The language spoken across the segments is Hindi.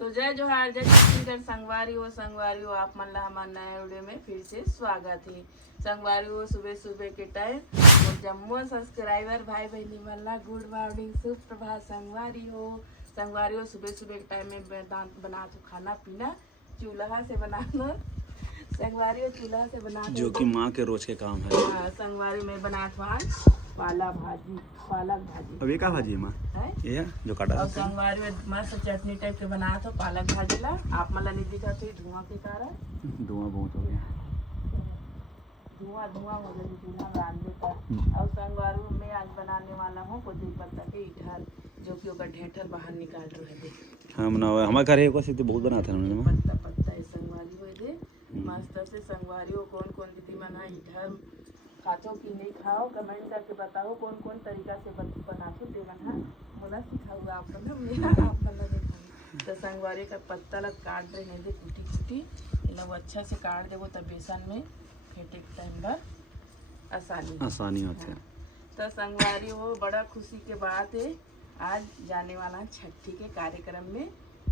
तो जय जोहार जय छत्तीसगढ़ संगवारी हो आप मन ला हमारे नया वीडियो में फिर से स्वागत है। संगवारी हो सुबह सुबह के टाइम और जम्मू सब्सक्राइबर भाई बहनी मन ला गुड मॉर्निंग सुप्रभात। संगवारी हो सुबह सुबह के टाइम में बना तो खाना पीना चूल्हा से बनाना। संगवारी हो चूल्हा से बना जो कि माँ के रोज के काम है। हाँ, संगवारी में बना पालक भाजी। अब ये क्या भाजी है माँ? ये जो काटा और संगवारी में मस्त चटनी टाइप के बना तो पालक भाजी ला आप मला नहीं दिखा तो धुआं के कारण धुआं बहुत हो गया। धुआं हो गया चूल्हा में आग देता। और संगवारी में आज बनाने वाला हूँ कोई पत्ता के इठल जो कि ओकर ढेठर बाहर निकाल रहे थे। हाँ मना हमारे घर है वैसे तो बहुत बनाते हैं हमने पत्ता है संगवारी हुए थे मस्त से। संगवारी हो कौन दीदी मना इठल खातो कि नहीं खाओ कमेंट करके बताओ कौन तरीका से बनाते देना बोला सिखाऊंगा आप तो संगवारी का पत्ता लग काट रहे हैं कुटी वो अच्छा से काट देवो तब बेसन में फेंटे के टाइम पर आसानी होती है। तो संगवारी हो बड़ा खुशी के बात है आज जाने वाला छठी के कार्यक्रम में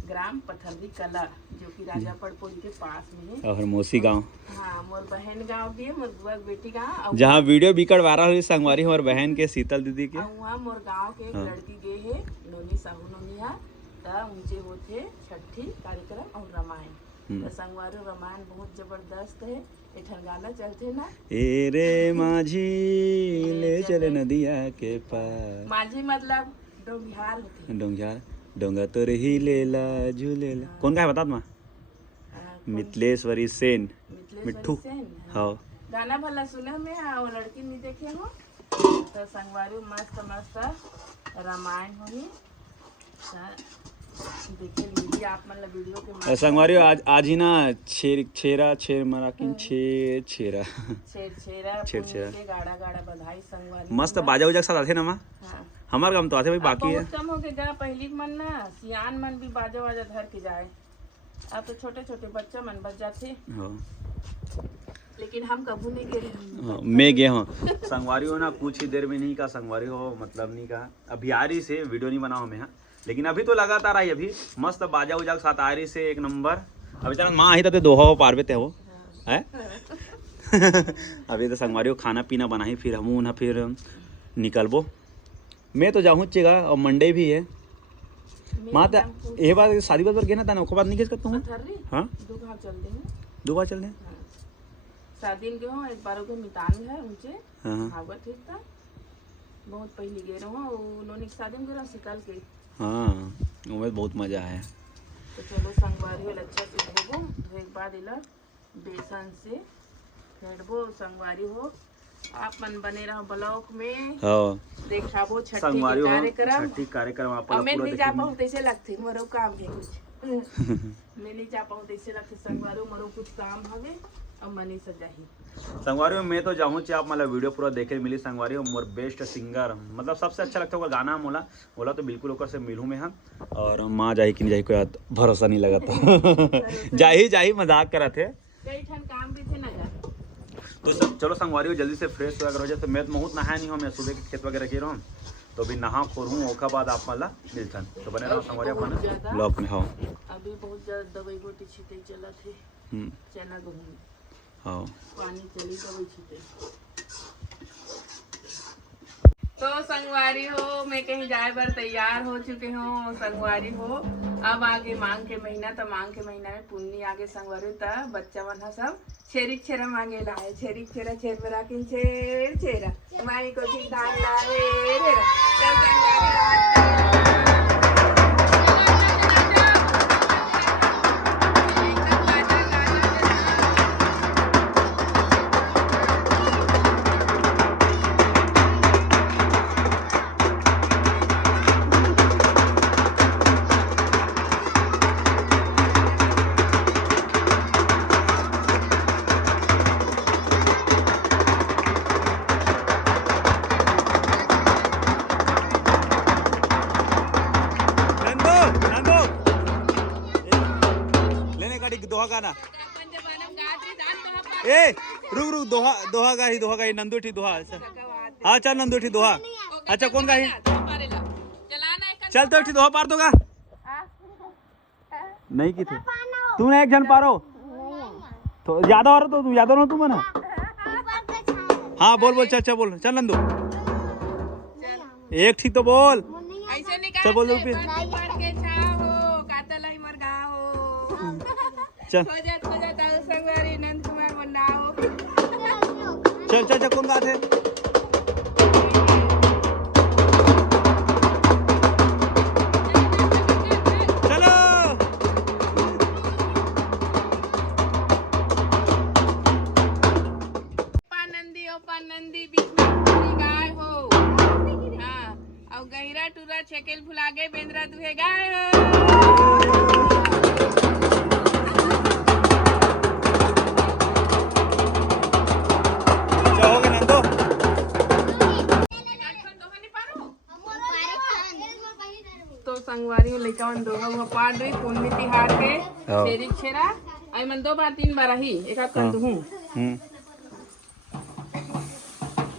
ग्राम पथरी कला जो कि राजापड़पुरी के पास में है और मौसी गांव। हाँ मोर बहन गांव भी है मोर बुआ बेटी गांव जहाँ वीडियो बिकट वायरल हुई संगवारी हमारे बहन के शीतल दीदी के वहाँ मोर गांव के एक लड़की गए है नोनी साहू नोनिया तो उनसे होते छठी कार्यक्रम और रामायण। तो संगवारी रामायण बहुत जबरदस्त है एठन गाना चलते ना ए रे माझी ले चले नदिया के पार। माझी मतलब डोंगिहार होती है। डोंगिहार डोंगा तो रही लेला झूलेला कौन का है बता माँ? मितलेश्वरी सेन मिट्ठू। हाँ गाना भला सुने में वो लड़की नहीं देखे हो तो संगवारी मस्त रामायण होगी देखे लीजिए आप मतलब वीडियो के संगवारी आज ही ना छेरा मराकिन छेरा के गाड़ा बधाई संगवारी मस्त बाजा उजा साथ आते ना माँ। हाँ। हमारे काम तो आते भाई बाकी है कम हो गया पहली मन ना सियान मन भी बाजा वाजा धर के जाए अब तो छोटे बच्चा मन बच जाते लेकिन हम कभी नहीं गए। मैं गया हूँ संगवारी हो ना कुछ ही देर में नहीं का संगवारी हो मतलब नहीं का अभी आ रही से वीडियो नहीं बनाओ मैं लेकिन अभी तो लगातार आई अभी मस्त बाजा उजा साथ आ रही से एक नंबर। अभी चल माँ आई तो दोहा पार पे वो है अभी तो संगवारी हो खाना पीना बनाई फिर हम ना फिर निकलबो मैं तो जाऊँ चेगा और मंडे भी है माँ ये बात शादी बात पर गया ना उसके बाद नहीं करता हूँ। हाँ दो बार चल दें शादी में गए एक बार के मितान है उनसे भागवत ठीक था बहुत पहले गए रहो उन्होंने शादी में गए सिकल के। हाँ उसमें बहुत मजा आया। तो चलो संगवारी वाला अच्छा से धोबो धोए के बाद इला बेसन से फेंटबो संगवारी हो आप मन बने रहो ब्लॉक में। हाँ देखाबो छठी कार्यक्रम आप मैं नहीं जा पाऊँ तैसे लगते मरो काम है कुछ मैं नहीं जा पाऊँ तैसे लगते संगवारी मरो कुछ काम हवे और मनी सजाही संगवारी में मैं तो जाऊँ चाहे आप मतलब वीडियो पूरा देखे मिली। संगवारी मोर बेस्ट सिंगर मतलब सबसे अच्छा लगता है गाना बोला तो बिल्कुल ओकर से मिलूँ मैं। हाँ और माँ जाही कि नहीं जाही कोई भरोसा नहीं लगा था जाही मजाक करा थे काम भी थे ना जा तो सब चलो संगवारी हो जल्दी से फ्रेश वगैरह हो जाए। तो मैं तो बहुत नहाया नहीं हूँ मैं सुबह के खेत वगैरह गिर हूँ तो अभी नहा खोर हूँ ओखा बाद आप मतलब मिलता तो बने रहो संगवारी अपन ब्लॉक में। हाँ अभी बहुत ज्यादा दवाई गोटी छीटे चला थे चना गेहूं हाँ पानी चली दवाई छीटे। तो संगवारी हो मैं कहीं जाए बर तैयार हो चुके हूँ। संगवारी हो अब आगे मांग के महीना तो मांग के महीना में पुन्नी आगे संगवारी तब बच्चा मन सब छेरा मांगे लाए छेरा छेर में राखिन छेरा माई को ठीक धान लाए दोहा गाना ए रुक दोहा गाही नंदू ठी दोहा। हाँ चल नंदू ठी दोहा। अच्छा कौन गाही चल तो ठी दोहा पार दोगा नहीं की थे तू ना एक जन पारो तो ज्यादा हो रहा तो तू ज्यादा हो तू मना हाँ बोल बोल चल बोल चल नंदू एक ठीक तो बोल ऐसे निकाल चल बोल दो फिर के छाओ कातल है मर गाओ चल खोजत संगवारी नंद कुमार बनाओ चल कौन गाते हैं नंदी बीच में पूरी गाय हो हाँ और गहिरा टूरा छेकेल फुला गए बेंद्रा दुहे गाय हो जाओगे नंदो तो संगवारी लड़का मन दोहा हुआ पाड़ रही पूर्णी तिहार के शेरी छेरा आई मन 2 बार 3 बार ही एक आध कर दूं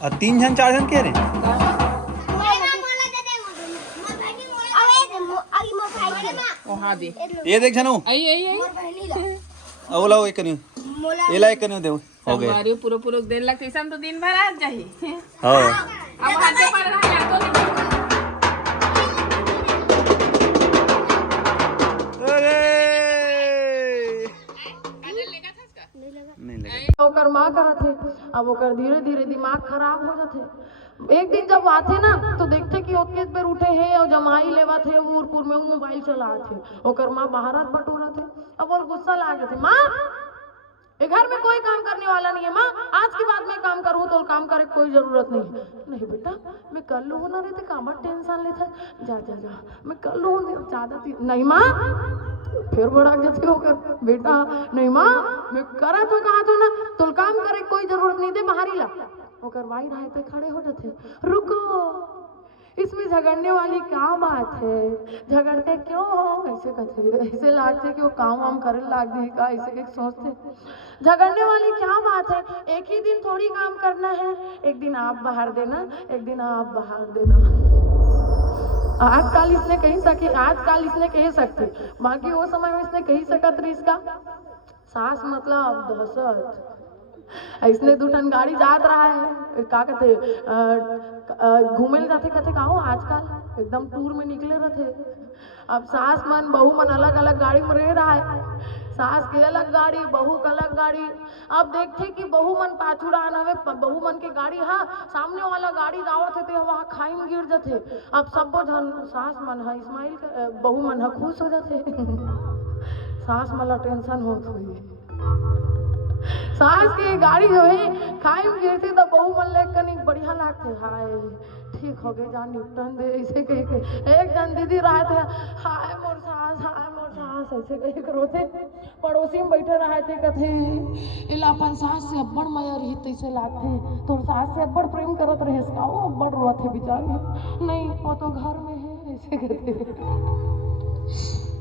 और 3 जन 4 जन के रे वहां दे ये देख जनू आई ओला एक कनी एला एक कनी दे हो गए संगवारी पूरा देर लगते ऐसा तो दिन भर आ जाही हां अब हाथे पर रहा तो ओकर माँ करत है अब ओकर धीरे धीरे दिमाग खराब हो जाते एक दिन जब आते ना तो देखते कि ओके पर उठे है और जमाई लेवा थे उरपुर में मोबाइल चला थे ओकर माँ बाहर बटोरा थे अब और गुस्सा लागे थे माँ ये घर में कोई काम करने वाला नहीं है माँ आज के बाद मैं काम करूँ तो काम करे कोई जरूरत नहीं बेटा मैं कर लूँ ना रहते काम टेंशन लेता जा जा जा मैं कर लूँ ज्यादा नहीं माँ फिर बड़ा जैसे होकर बेटा नहीं माँ मैं करा तो कहा तो ना तो काम करे कोई जरूरत नहीं दे बाहर ही ला होकर भाई राह पे खड़े हो जाते रुको इसमें झगड़ने वाली क्या बात है झगड़ते क्यों हो ऐसे कहते ऐसे लागते कि वो काम वाम करे लाग दी का ऐसे सोचते झगड़ने वाली क्या बात है एक ही दिन थोड़ी काम करना है एक दिन आप बाहर देना एक दिन आप बाहर देना आजकल इसने कही सकती बाकी वो समय में इसने कही सकत रही इसका सास मतलब दहशत इसने 2 टन गाड़ी जात रहा है का कहते घूमे जाते कहते का हो आजकल एकदम टूर में निकले रहते अब सास मन बहू मन अलग अलग गाड़ी में रह रहा है सास के अलग गाड़ी बहू का अलग गाड़ी अब देखते कि बहू मन पाछुड़ा हवे बहू मन के गाड़ी हाँ सामने वाला गाड़ी जावत थे वहाँ खाई में गिर जाते अब सब जन सास मन है इस्माइल बहू मन है खुश हो जाते सास मला टेंशन होत हुई सास के गाड़ी जो है खाई में गिरती तो बहू मन ले कनी बढ़िया लागते हाय ठीक हो गए जान निपटन दे ऐसे कह के एक जन दीदी रहे थे हाय मोर सास ऐसे कह के रोते पड़ोसी में बैठे रहे थे कथे इला अपन सास से अब्बड़ माया रही तैसे लागते तो सास से अब्बड़ प्रेम करत रहे इसका वो अब्बड़ रोते बेचारे नहीं वो तो घर में है ऐसे कहते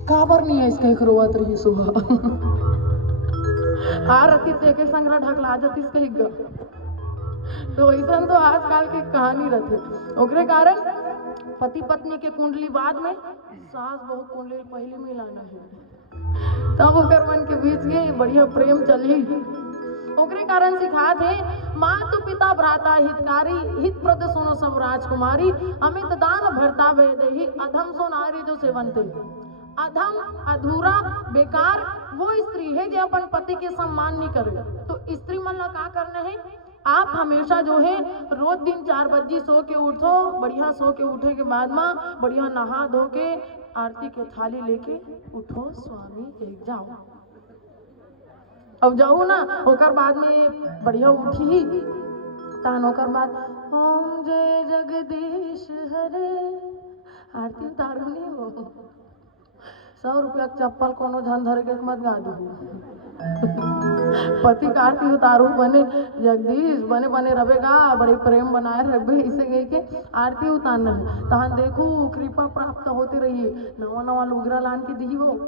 काबर नहीं है इसका एक रोवत रही सुबह आ रखी देखे संग्रह ढकला जाती इसके हिग्गा तो ऐसा तो आजकल की कहानी रहती ओकरे कारण पति पत्नी के कुंडली बाद में सास बहू कुंडली पहले मिलाना है तब ओकर मन के बीच में बढ़िया प्रेम चली ओकरे कारण सिखा थे मातु पिता भ्राता हितकारी हित प्रद सुनो सब राजकुमारी अमित दान भरता वेदेहि अधम सो नारी जो सेवंते अधम अधूरा बेकार वो स्त्री है जो अपन पति के सम्मान नहीं करे तो स्त्री मन ला का करना है आप हमेशा जो है रोज दिन 4 बजे सो के उठो बढ़िया सो के उठे के बाद में बढ़िया नहा धो के आरती के थाली लेके उठो स्वामी एक जाओ अब जाओ ना होकर बाद में बढ़िया उठी तान होकर बाद ओम जय जगदीश हरे आरती उतारू नहीं हो 100 रुपया चप्पल कोनो झन धर के मत गा दू पति का आरती उतारू बने जगदीश बने बने रवेगा बड़े प्रेम बनाए रखे इसे गई के आरती उतारना है तहन देखू कृपा प्राप्त होती रही नवा नवा लुगरा लान के दी वो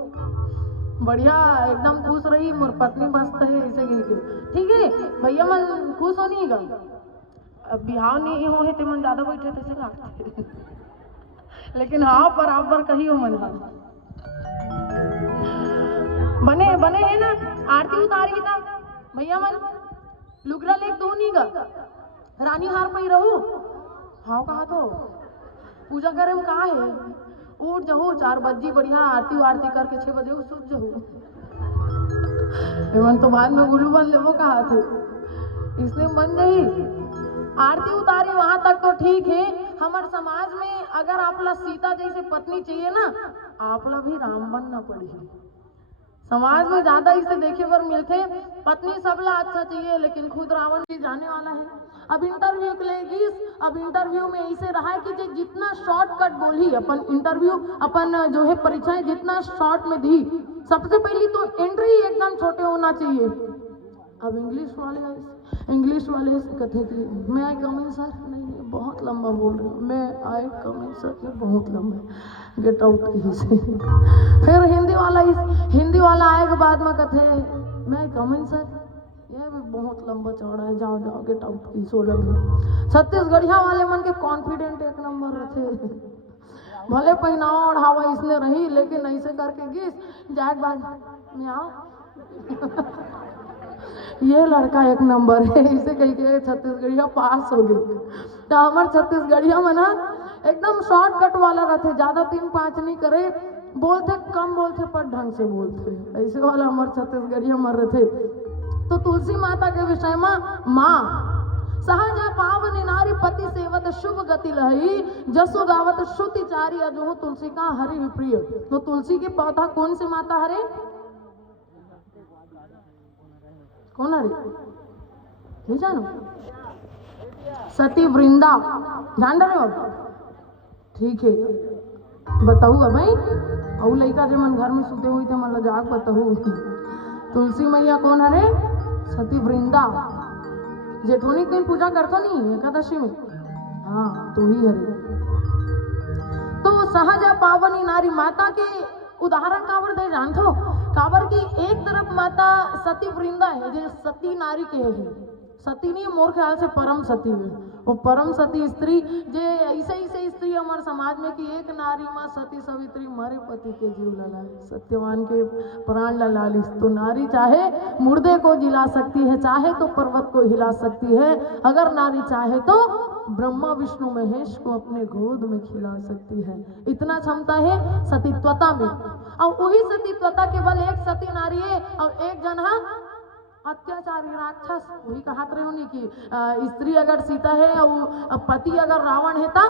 बढ़िया एकदम खुश रही मोर पत्नी मस्त है इसे गई के ठीक है भैया मन खुश होनी गा अब बिहाव नहीं हो ते मन ज्यादा बैठे तैसे लागते लेकिन हाँ बराबर कही हो मन बने हैं ना आरती उतारी था भैया मन लुगरा लेक दो नहीं गा रानी हार पई रहू हाँ कहा तो पूजा करे में कहा है उठ जाओ 4 बजे बढ़िया आरती करके 6 बजे सूझ जाओ एवं तो बाद में गुलू बन ले वो कहा थे इसलिए बन गई आरती उतारी वहां तक तो ठीक है। हमारे समाज में अगर आपला सीता जैसे पत्नी चाहिए ना आपला भी राम बनना पड़ेगी। समाज में ज्यादा इसे देखे पर मिलते पत्नी सबला अच्छा चाहिए लेकिन खुद रावण भी जाने वाला है। अब इंटरव्यू लेगी अब इंटरव्यू में ऐसे रहा है कि जितना शॉर्टकट बोली अपन इंटरव्यू अपन जो है परीक्षाएं जितना शॉर्ट में दी सबसे पहली तो एंट्री एकदम छोटे होना चाहिए। अब इंग्लिश वाले कहते कि मैं आई कम इन सर नहीं बहुत लंबा बोल रही हूँ मैं आई कम इन सर ये बहुत लंबा गेट आउट की से फिर हिंदी वाला आए के बाद में कहते मैं आई कम इन सर ये भी बहुत लंबा चौड़ा है जाओ जाओ गेट आउट की 16 में। छत्तीसगढ़िया वाले मन के कॉन्फिडेंट एक नंबर रखे भले पहनावा ओढ़ावा इसने रही लेकिन ऐसे करके गिस जाए बाद में आओ ये लड़का एक नंबर है इसे कह के छत्तीसगढ़िया पास हो गए। तो हमारे छत्तीसगढ़िया में ना एकदम शॉर्टकट वाला रहते ज्यादा 3-5 नहीं करे बोलते कम बोलते पर ढंग से बोलते ऐसे वाला हमारे छत्तीसगढ़िया मर रहे थे। तो तुलसी माता के विषय में माँ सहज पावन नारी पति सेवत शुभ गति लही जसो गावत श्रुति चारी अजो तुलसी का हरि विप्रिय। तो तुलसी के पौधा कौन से माता हरे कौन हरे नहीं जानो सती वृंदा जान रहे हो ठीक है बताऊ भाई औ लड़का जो मन घर में सुते हुई थे मतलब जाग बताऊ तुलसी मैया कौन हरे सती वृंदा जेठोनी कहीं पूजा करतो नहीं एकादशी में हाँ तू ही हरे। तो सहज पावनी नारी माता के उदाहरण काबर दे जानतो काबर की एक तरफ माता सती वृंदा है जो सती नारी के है सती नहीं मोर ख्याल से परम सती है वो परम सती स्त्री जे ऐसे स्त्री हमारे समाज में कि एक नारी माँ सती सवित्री मरे पति के जीव लला सत्यवान के प्राण लला लिस। तो नारी चाहे मुर्दे को जिला सकती है चाहे तो पर्वत को हिला सकती है अगर नारी चाहे तो ब्रह्मा विष्णु महेश को अपने गोद में खिला सकती है। इतना क्षमता है सतीत्वता में और वही सतीत्वता केवल एक सती नारी है और एक जन है अत्याचारी राक्षस। वही कहा रहे कि स्त्री अगर सीता है और पति अगर रावण है ता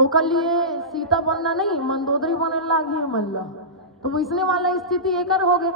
ओकर लिए सीता बनना नहीं मंदोदरी बने लागी मल्ला। तो वैसने वाला स्थिति एकर हो गए।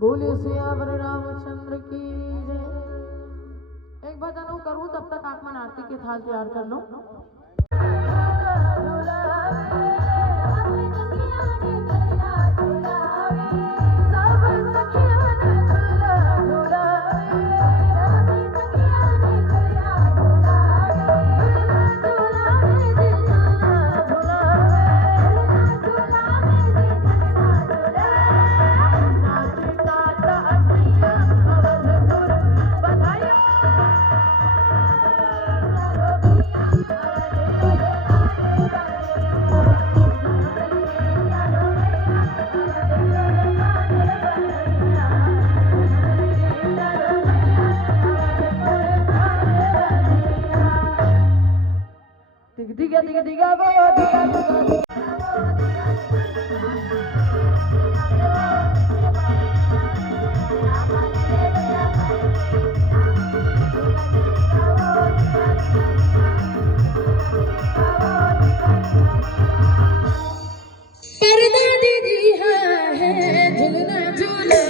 बोले सियावर रामचंद्र की जय। एक भजन करूं तब तक आप मन आरती के थाल तैयार कर लो। दिगा दिगा दिगा दिगा पर्दा दीदी है झुलना झूले।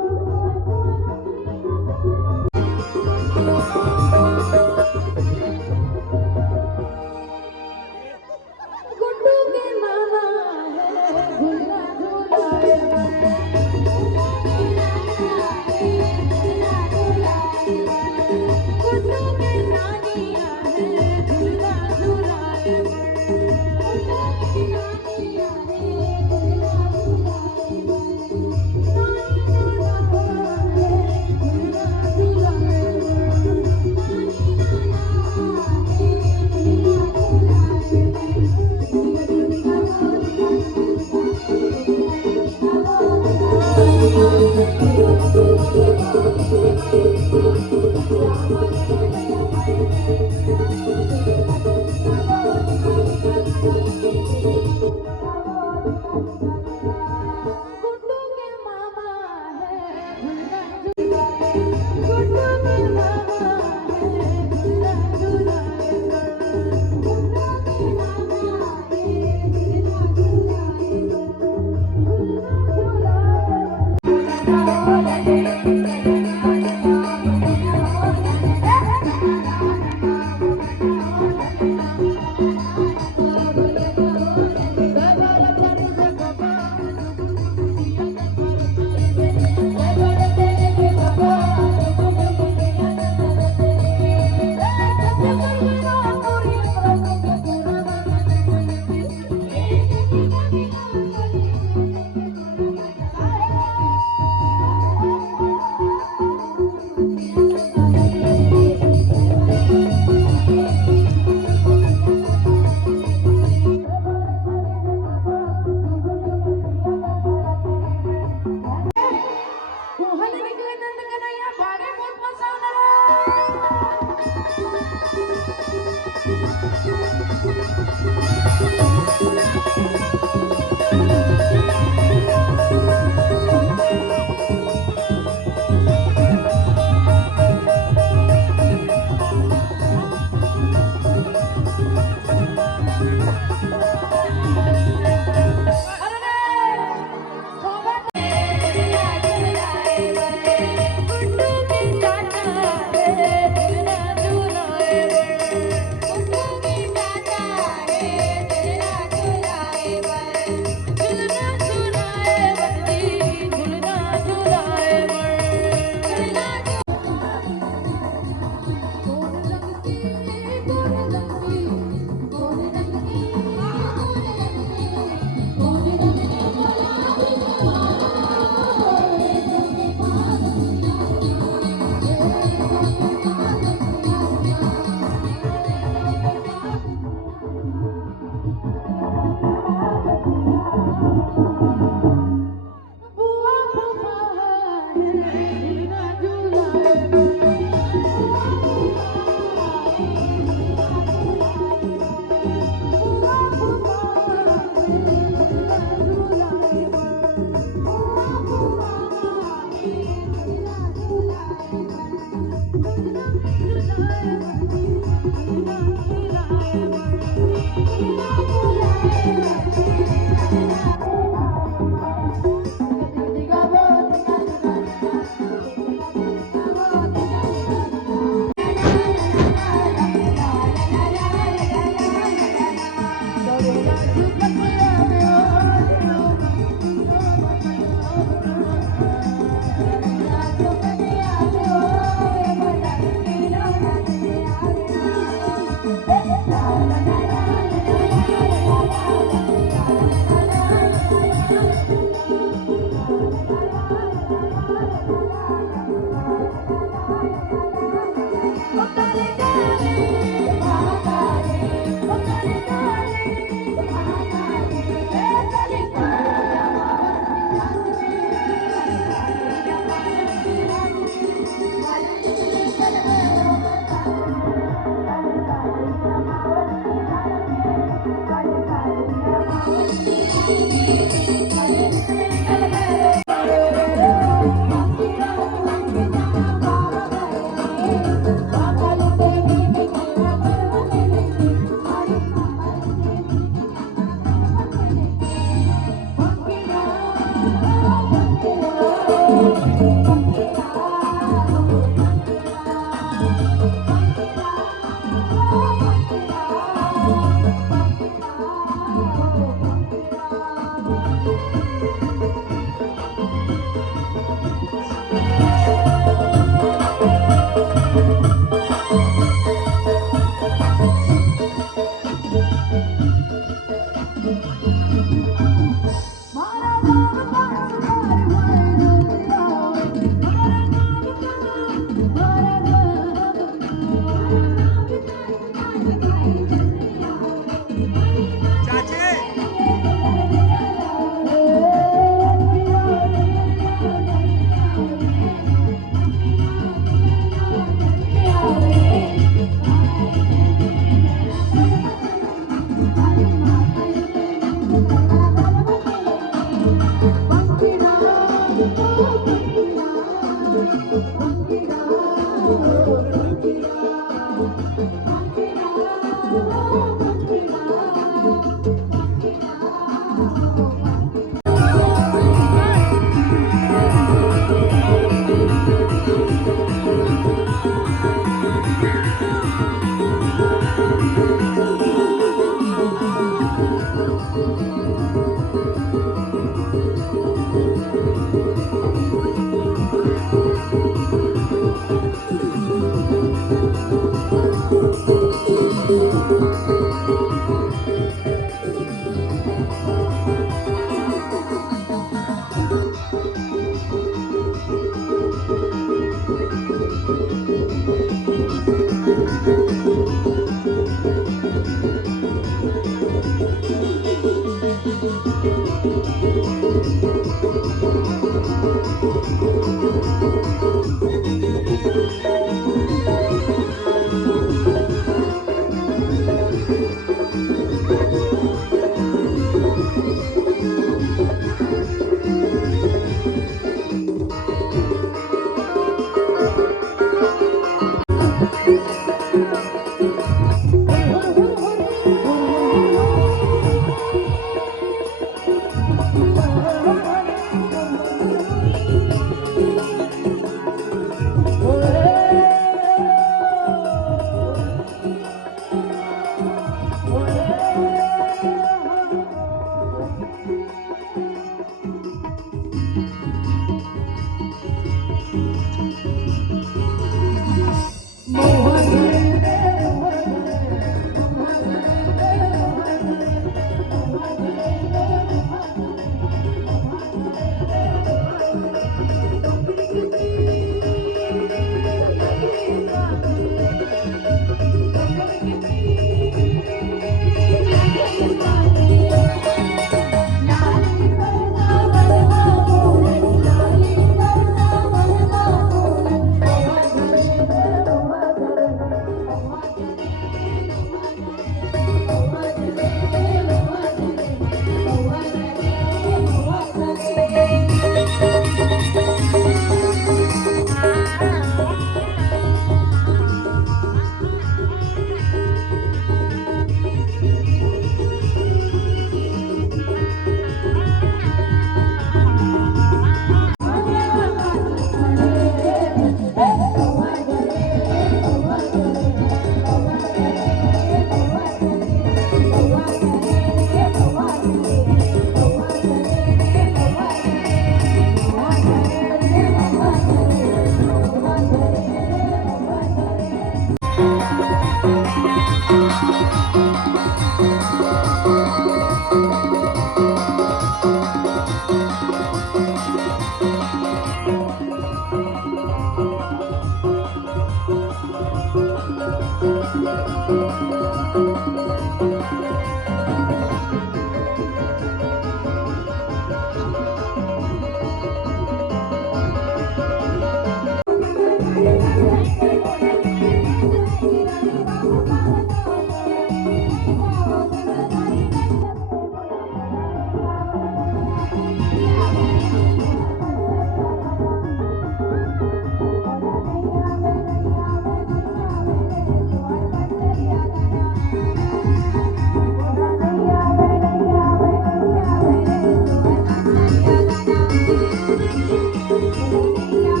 कन्हैया